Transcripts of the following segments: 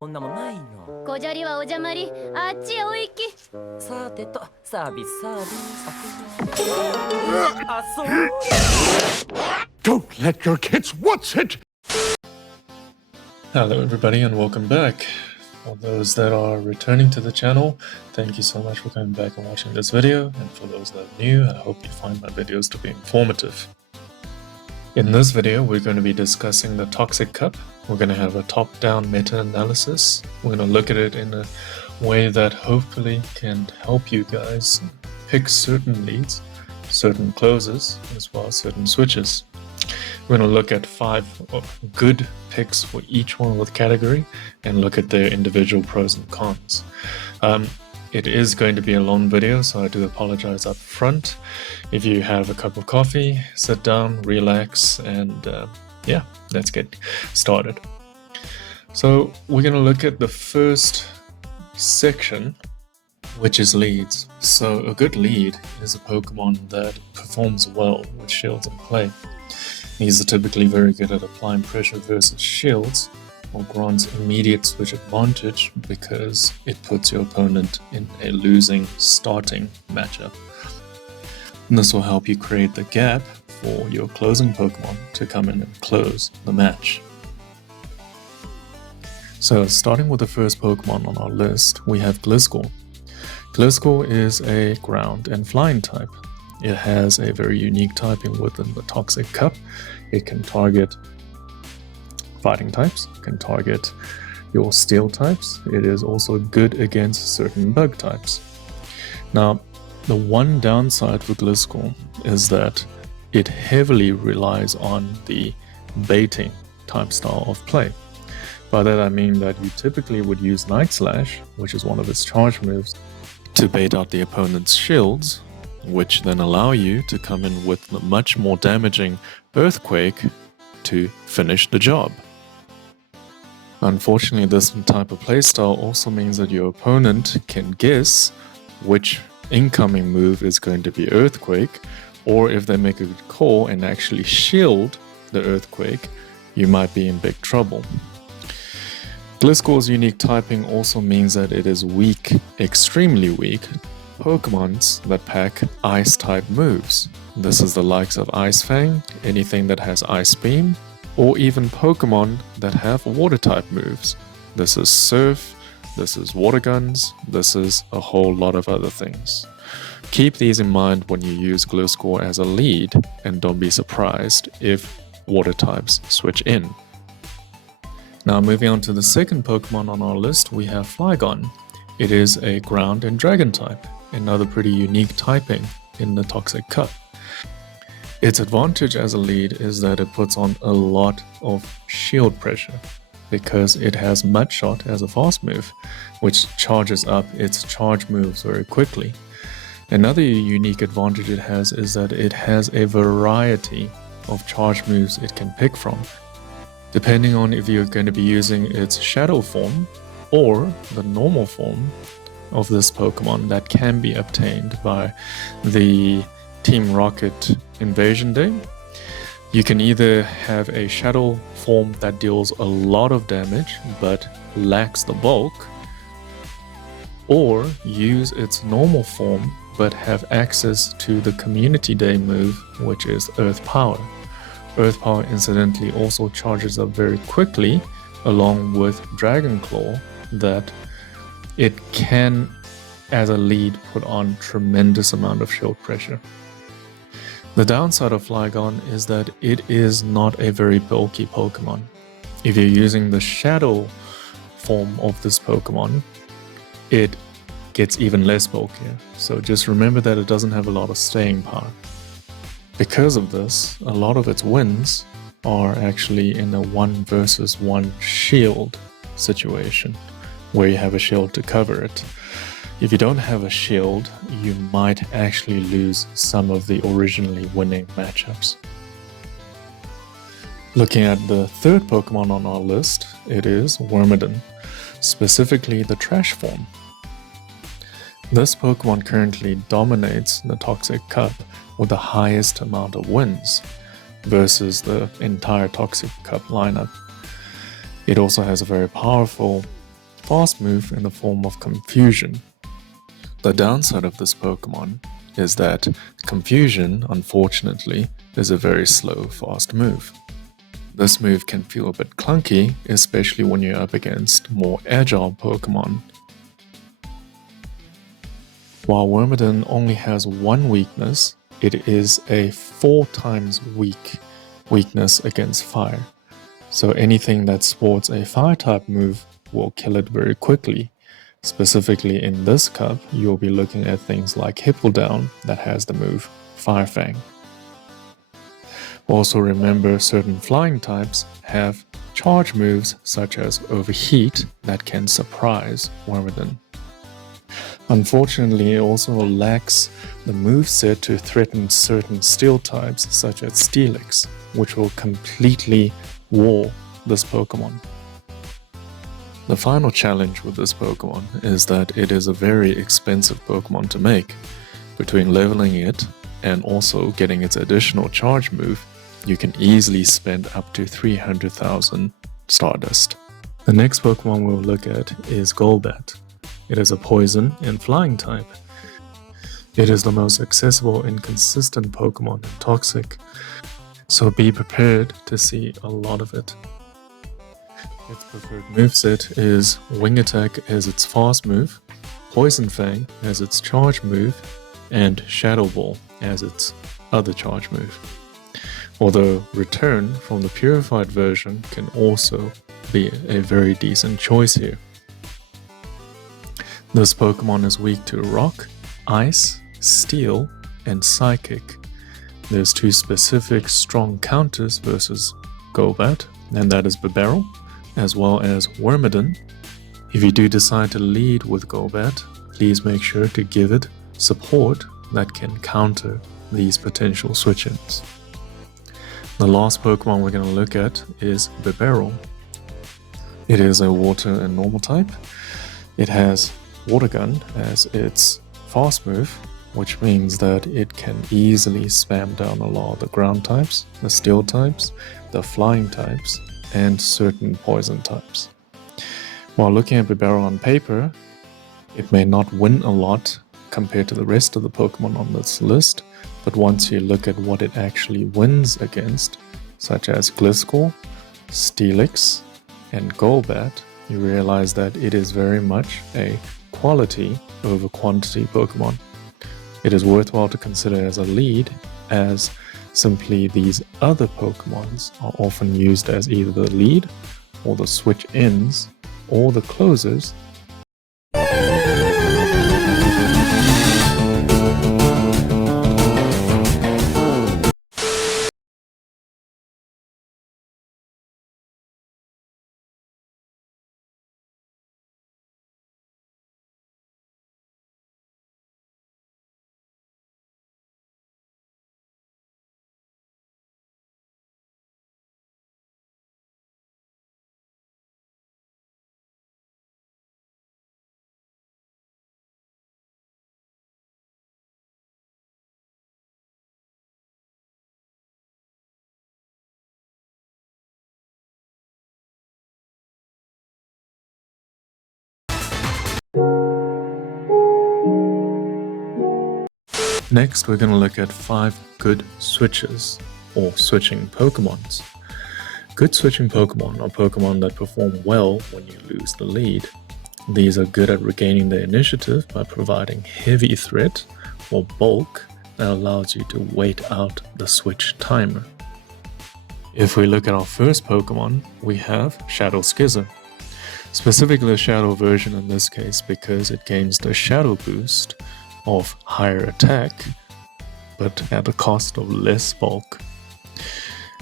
こんなもんないの。小砂利はお邪魔り、あっちへお行き。さてと、サービスサービス。あ、そう。Don't let your kids watch it! Hello everybody and welcome back. For those that are returning to the channel, thank you so much for coming back and watching this video, and for those that are new, I hope you find my videos to be informative. In this video, we're going to be discussing the Toxic Cup. We're going to have a top-down meta-analysis. We're going to look at it in a way that hopefully can help you guys pick certain leads, certain closes, as well as certain switches. We're going to look at 5 good picks for each one with category and look at their individual pros and cons. It is going to be a long video, so I do apologize up front. If you have a cup of coffee, sit down, relax, and yeah, let's get started. So we're going to look at the first section, which is leads. So a good lead is a Pokemon that performs well with shields in play. These are typically very good at applying pressure versus shields, or grants immediate switch advantage because it puts your opponent in a losing starting matchup. And this will help you create the gap for your closing Pokemon to come in and close the match. So starting with the first Pokemon on our list, we have Gliscor. Gliscor is a ground and flying type. It has a very unique typing within the Toxic Cup. It can target fighting types, can target your steel types. It is also good against certain bug types. Now, the one downside for Gliscor is that it heavily relies on the baiting type style of play. By that I mean that you typically would use Night Slash, which is one of its charge moves, to bait out the opponent's shields, which then allow you to come in with the much more damaging Earthquake to finish the job. Unfortunately, this type of playstyle also means that your opponent can guess which incoming move is going to be Earthquake, or if they make a good call and actually shield the Earthquake, you might be in big trouble. Gliscor's unique typing also means that it is weak, extremely weak, Pokemons that pack Ice-type moves. This is the likes of Ice Fang, anything that has Ice Beam, or even Pokemon that have Water-type moves. This is Surf, this is Water Guns, this is a whole lot of other things. Keep these in mind when you use Gliscor as a lead, and don't be surprised if Water types switch in. Now moving on to the second Pokemon on our list, we have Flygon. It is a Ground and Dragon type, another pretty unique typing in the Toxic Cup. Its advantage as a lead is that it puts on a lot of shield pressure because it has Mud Shot as a fast move, which charges up its charge moves very quickly. Another unique advantage it has is that it has a variety of charge moves it can pick from, depending on if you're going to be using its Shadow form or the normal form of this Pokemon that can be obtained by the Team Rocket Invasion Day. You can either have a Shadow form that deals a lot of damage but lacks the bulk, or use its normal form but have access to the Community Day move, which is Earth Power. Earth Power incidentally also charges up very quickly along with Dragon Claw, that it can as a lead put on tremendous amount of shield pressure. The downside of Flygon is that it is not a very bulky Pokemon. If you're using the Shadow form of this Pokemon, it gets even less bulkier. So just remember that it doesn't have a lot of staying power. Because of this, a lot of its wins are actually in a 1 versus 1 shield situation, where you have a shield to cover it. If you don't have a shield, you might actually lose some of the originally winning matchups. Looking at the third Pokemon on our list, it is Wormadam, specifically the Trash form. This Pokemon currently dominates the Toxic Cup with the highest amount of wins versus the entire Toxic Cup lineup. It also has a very powerful fast move in the form of Confusion. The downside of this Pokemon is that Confusion, unfortunately, is a very slow, fast move. This move can feel a bit clunky, especially when you're up against more agile Pokemon. While Wormadam only has one weakness, it is a 4 times weakness against fire. So anything that sports a fire type move will kill it very quickly. Specifically in this cup, you'll be looking at things like Hippowdon that has the move Fire Fang. Also remember, certain flying types have charge moves such as Overheat that can surprise Wormadam. Unfortunately, it also lacks the moveset to threaten certain steel types such as Steelix, which will completely wall this Pokemon. The final challenge with this Pokemon is that it is a very expensive Pokemon to make. Between leveling it and also getting its additional charge move, you can easily spend up to 300,000 Stardust. The next Pokemon we'll look at is Golbat. It is a poison and flying type. It is the most accessible and consistent Pokemon in Toxic, so be prepared to see a lot of it. Its preferred moveset is Wing Attack as its fast move, Poison Fang as its charge move, and Shadow Ball as its other charge move. Although Return from the purified version can also be a very decent choice here. This Pokemon is weak to Rock, Ice, Steel, and Psychic. There's 2 specific strong counters versus Gobat, and that is Bibarel, as well as Wormadam. If you do decide to lead with Gobat, please make sure to give it support that can counter these potential switch-ins. The last Pokemon we're going to look at is Bibarel. It is a water and normal type. It has Water Gun as its fast move, which means that it can easily spam down a lot of the ground types, the steel types, the flying types, and certain poison types. While looking at Bibarel on paper, it may not win a lot compared to the rest of the Pokemon on this list, but once you look at what it actually wins against, such as Gliscor, Steelix, and Golbat, you realize that it is very much a quality over quantity Pokemon. It is worthwhile to consider as a lead, as simply these other Pokemons are often used as either the lead, or the switch-ins, or the closers. Next, we're going to look at 5 good switches, or switching Pokemons. Good switching Pokemon are Pokemon that perform well when you lose the lead. These are good at regaining their initiative by providing heavy threat or bulk that allows you to wait out the switch timer. If we look at our first Pokemon, we have Shadow Schism. Specifically the Shadow version in this case because it gains the Shadow boost of higher attack, but at a cost of less bulk.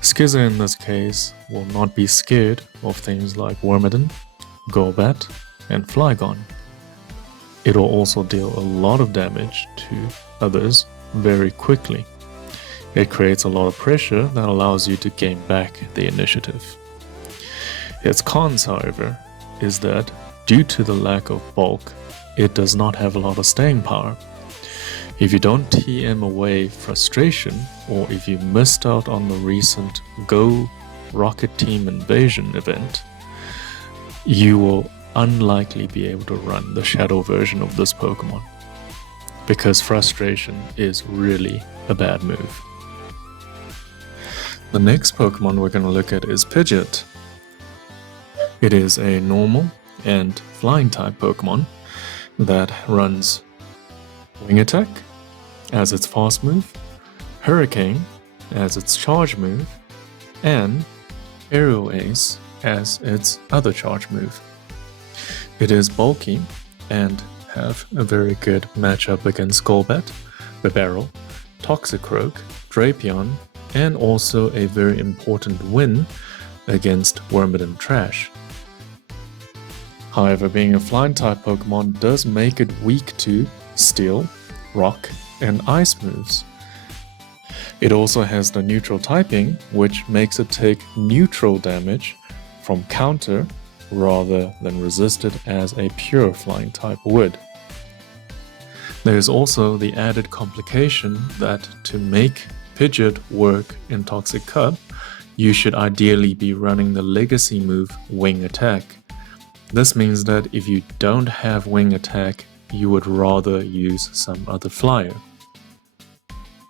Schism in this case will not be scared of things like Wormadam, Gobat, and Flygon. It will also deal a lot of damage to others very quickly. It creates a lot of pressure that allows you to gain back the initiative. Its cons, however, is that due to the lack of bulk, it does not have a lot of staying power. If you don't TM away frustration, or if you missed out on the recent Go Rocket Team Invasion event, you will unlikely be able to run the Shadow version of this Pokemon, because Frustration is really a bad move. The next Pokemon we're going to look at is Pidgeot. It is a normal and flying type Pokemon that runs Wing Attack as its fast move, Hurricane as its charge move, and Aerial Ace as its other charge move. It is bulky and have a very good matchup against Golbat, Bibarel, Toxicroak, Drapion, and also a very important win against Wormadam Trash. However, being a flying type Pokemon does make it weak to Steel, Rock, and Ice moves. It also has the neutral typing, which makes it take neutral damage from counter rather than resisted as a pure flying type would. There is also the added complication that to make Pidgeot work in Toxic Cup, you should ideally be running the legacy move Wing Attack. This means that if you don't have Wing Attack, you would rather use some other flyer.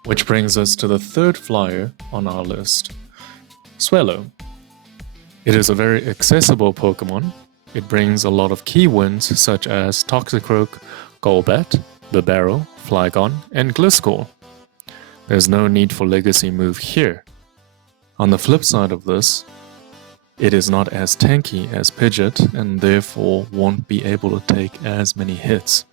Which brings us to the third flyer on our list, Swellow. It is a very accessible Pokemon. It brings a lot of key wins such as Toxicroak, Golbat, Bibarel, Flygon, and Gliscor. There's no need for legacy move here. On the flip side of this, it is not as tanky as Pidgeot and therefore won't be able to take as many hits.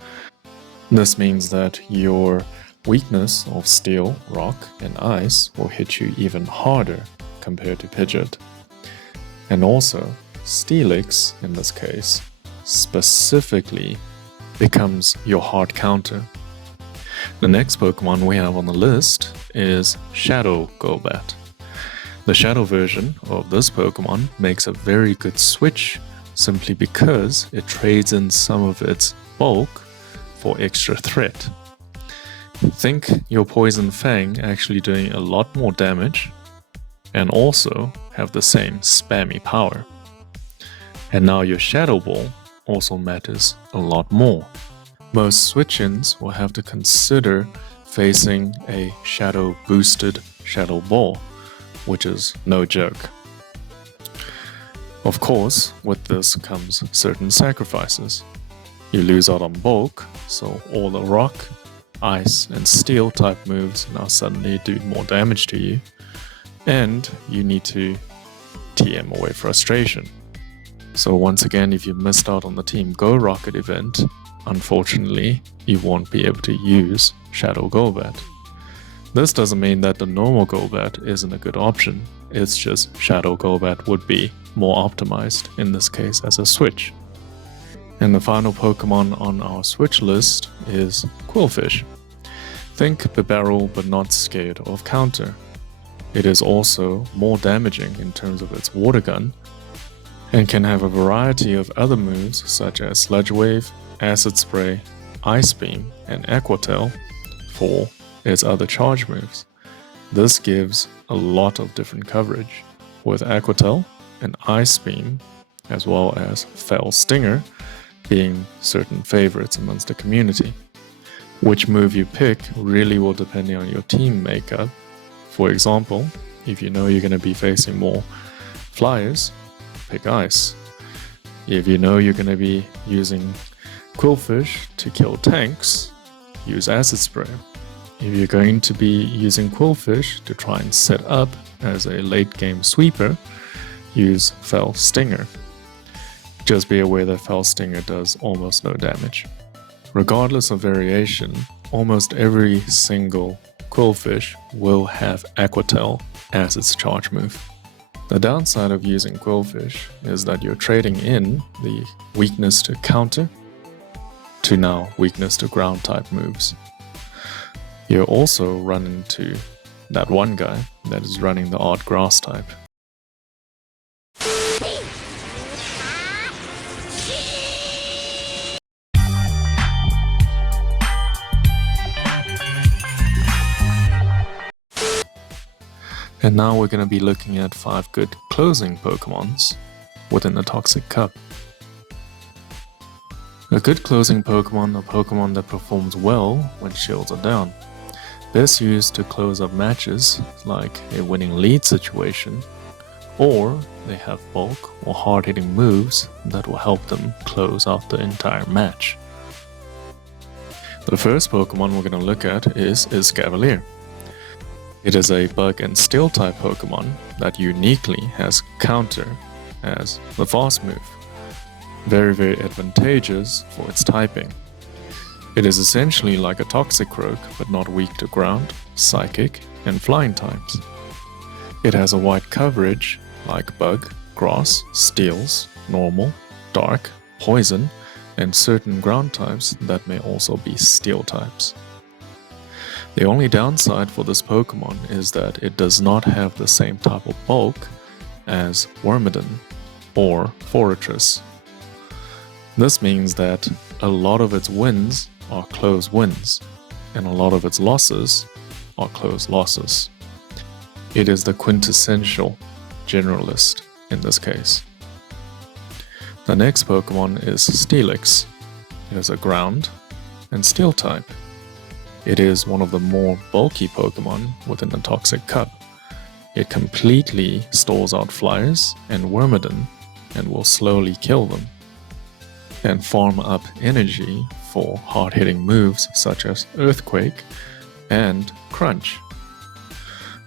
This means that your weakness of Steel, Rock, and Ice will hit you even harder compared to Pidgeot. And also, Steelix, in this case, specifically becomes your hard counter. The next Pokemon we have on the list is Shadow Gobat. The Shadow version of this Pokemon makes a very good switch simply because it trades in some of its bulk for extra threat. Think your Poison Fang actually doing a lot more damage and also have the same spammy power. And now your Shadow Ball also matters a lot more. Most switch-ins will have to consider facing a Shadow boosted Shadow Ball, which is no joke. Of course, with this comes certain sacrifices. You lose out on bulk, so all the Rock, Ice, and Steel type moves now suddenly do more damage to you, and you need to TM away Frustration. So once again, if you missed out on the Team Go Rocket event, unfortunately, you won't be able to use Shadow Golbat. This doesn't mean that the normal Golbat isn't a good option, it's just Shadow Golbat would be more optimized in this case as a switch. And the final Pokemon on our switch list is Qwilfish. Think Bibarel but not scared of counter. It is also more damaging in terms of its Water Gun, and can have a variety of other moves such as Sludge Wave, Acid Spray, Ice Beam, and Aqua Tail for its other charge moves. This gives a lot of different coverage, with Aqua Tail and Ice Beam, as well as Fell Stinger, being certain favorites amongst the community. Which move you pick really will depend on your team makeup. For example, if you know you're going to be facing more flyers, pick Ice. If you know you're going to be using Qwilfish to kill tanks, use Acid Spray. If you're going to be using Qwilfish to try and set up as a late game sweeper, use Fell Stinger. Just be aware that Fell Stinger does almost no damage. Regardless of variation, almost every single Qwilfish will have Aqua Tail as its charge move. The downside of using Qwilfish is that you're trading in the weakness to counter to now weakness to ground type moves. You also run into that one guy that is running the odd grass type. And now we're going to be looking at 5 good closing Pokemons within the Toxic Cup. A good closing Pokemon, a Pokemon that performs well when shields are down. Best used to close up matches, like a winning lead situation, or they have bulk or hard-hitting moves that will help them close out the entire match. The first Pokemon we're going to look at is Cavalier. It is a Bug and Steel type Pokemon that uniquely has Counter as the fast move. Very, very advantageous for its typing. It is essentially like a Toxicroak, but not weak to ground, psychic, and flying types. It has a wide coverage like Bug, Grass, Steels, Normal, Dark, Poison, and certain ground types that may also be Steel types. The only downside for this Pokemon is that it does not have the same type of bulk as Wormadam or Forretress. This means that a lot of its wins are close wins, and a lot of its losses are close losses. It is the quintessential generalist in this case. The next Pokemon is Steelix. It is a ground and steel type. It is one of the more bulky Pokemon within the Toxic Cup. It completely stalls out flyers and Wormadam and will slowly kill them, and farm up energy for hard-hitting moves such as Earthquake and Crunch.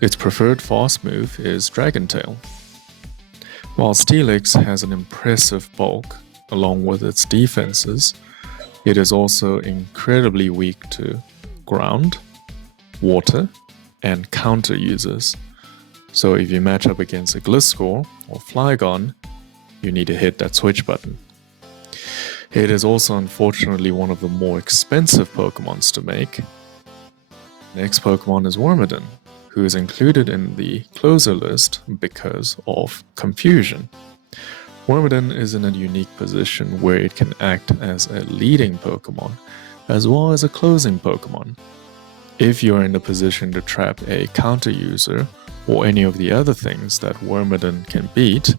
Its preferred fast move is Dragon Tail. While Steelix has an impressive bulk along with its defenses, it is also incredibly weak to ground, water, and counter users. So if you match up against a Gliscor or Flygon, you need to hit that switch button. It is also unfortunately one of the more expensive Pokemons to make. Next Pokemon is Wormadam, who is included in the closer list because of confusion. Wormadam is in a unique position where it can act as a leading Pokemon as well as a closing Pokemon. If you are in the position to trap a counter user or any of the other things that Wormadam can beat,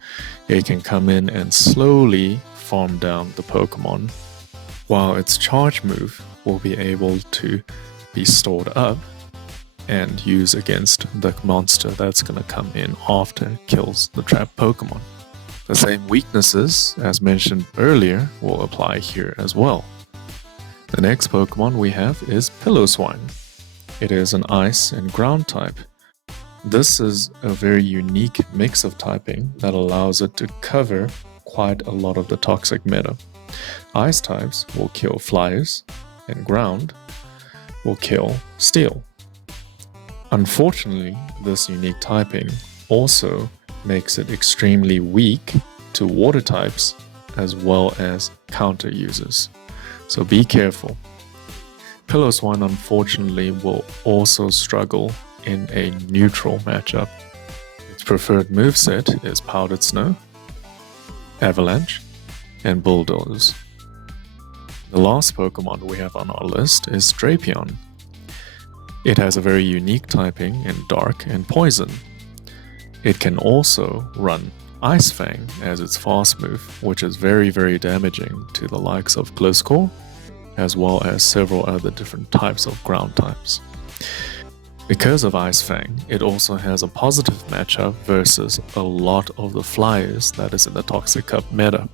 it can come in and slowly farm down the Pokemon, while its charge move will be able to be stored up and use against the monster that's going to come in after it kills the trapped Pokemon. The same weaknesses as mentioned earlier will apply here as well. The next Pokemon we have is Piloswine. It is an ice and ground type. This is a very unique mix of typing that allows it to cover quite a lot of the toxic meta. Ice types will kill flyers, and ground will kill steel. Unfortunately, this unique typing also makes it extremely weak to water types as well as counter users. So be careful. Piloswine unfortunately will also struggle in a neutral matchup. Its preferred moveset is Powdered Snow, Avalanche, and Bulldoze. The last Pokemon we have on our list is Drapion. It has a very unique typing in Dark and Poison. It can also run Ice Fang as its fast move, which is very, very damaging to the likes of Gliscor, as well as several other different types of ground types. Because of Ice Fang, it also has a positive matchup versus a lot of the flyers that is in the Toxic Cup meta.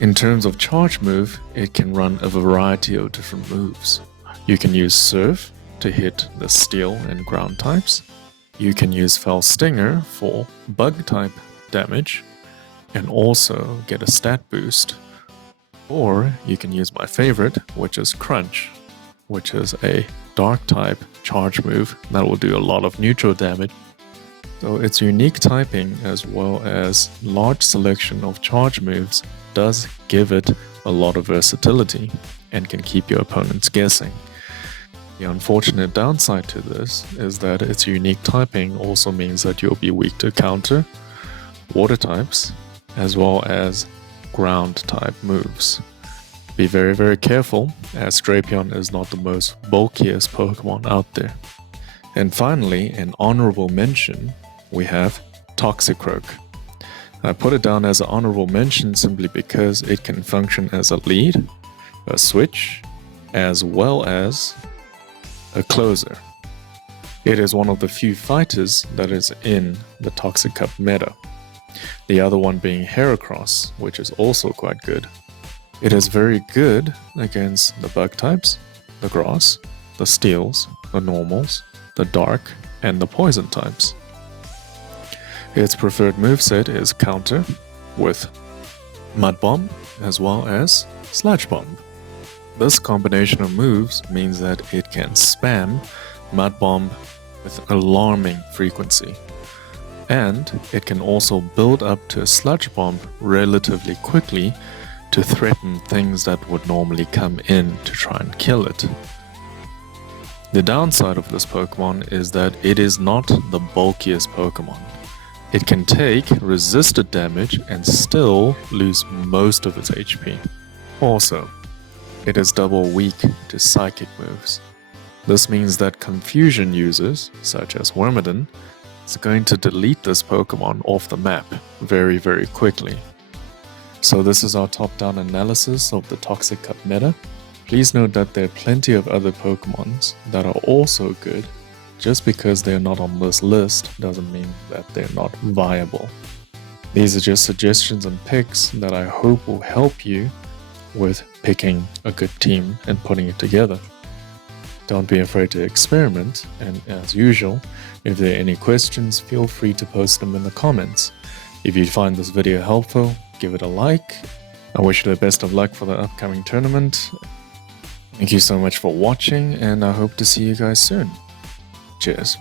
In terms of charge move, it can run a variety of different moves. You can use Surf to hit the steel and ground types. You can use Fell Stinger for bug type damage and also get a stat boost. Or you can use my favorite, which is Crunch, which is a dark type charge move that will do a lot of neutral damage. So its unique typing as well as large selection of charge moves does give it a lot of versatility and can keep your opponents guessing. The unfortunate downside to this is that its unique typing also means that you'll be weak to counter, water types, as well as ground type moves. Be very, very careful, as Drapion is not the most bulkiest Pokemon out there. And finally, an honorable mention, we have Toxicroak. I put it down as an honorable mention simply because it can function as a lead, a switch, as well as a closer. It is one of the few fighters that is in the Toxicroak meta. The other one being Heracross, which is also quite good. It is very good against the bug types, the grass, the steels, the normals, the dark, and the poison types. Its preferred moveset is Counter with Mud Bomb as well as Sludge Bomb. This combination of moves means that it can spam Mud Bomb with alarming frequency, and it can also build up to a Sludge Bomb relatively quickly to threaten things that would normally come in to try and kill it. The downside of this Pokemon is that it is not the bulkiest Pokemon. It can take resisted damage and still lose most of its HP. Also, it is double weak to psychic moves. This means that confusion users, such as Wormadon, is going to delete this Pokemon off the map very quickly. So this is our top-down analysis of the Toxicroak meta. Please note that there are plenty of other Pokemons that are also good. Just because they're not on this list doesn't mean that they're not viable. These are just suggestions and picks that I hope will help you with picking a good team and putting it together. Don't be afraid to experiment, and as usual, if there are any questions, feel free to post them in the comments. If you find this video helpful, give it a like. I wish you the best of luck for the upcoming tournament. Thank you so much for watching, and I hope to see you guys soon. Cheers.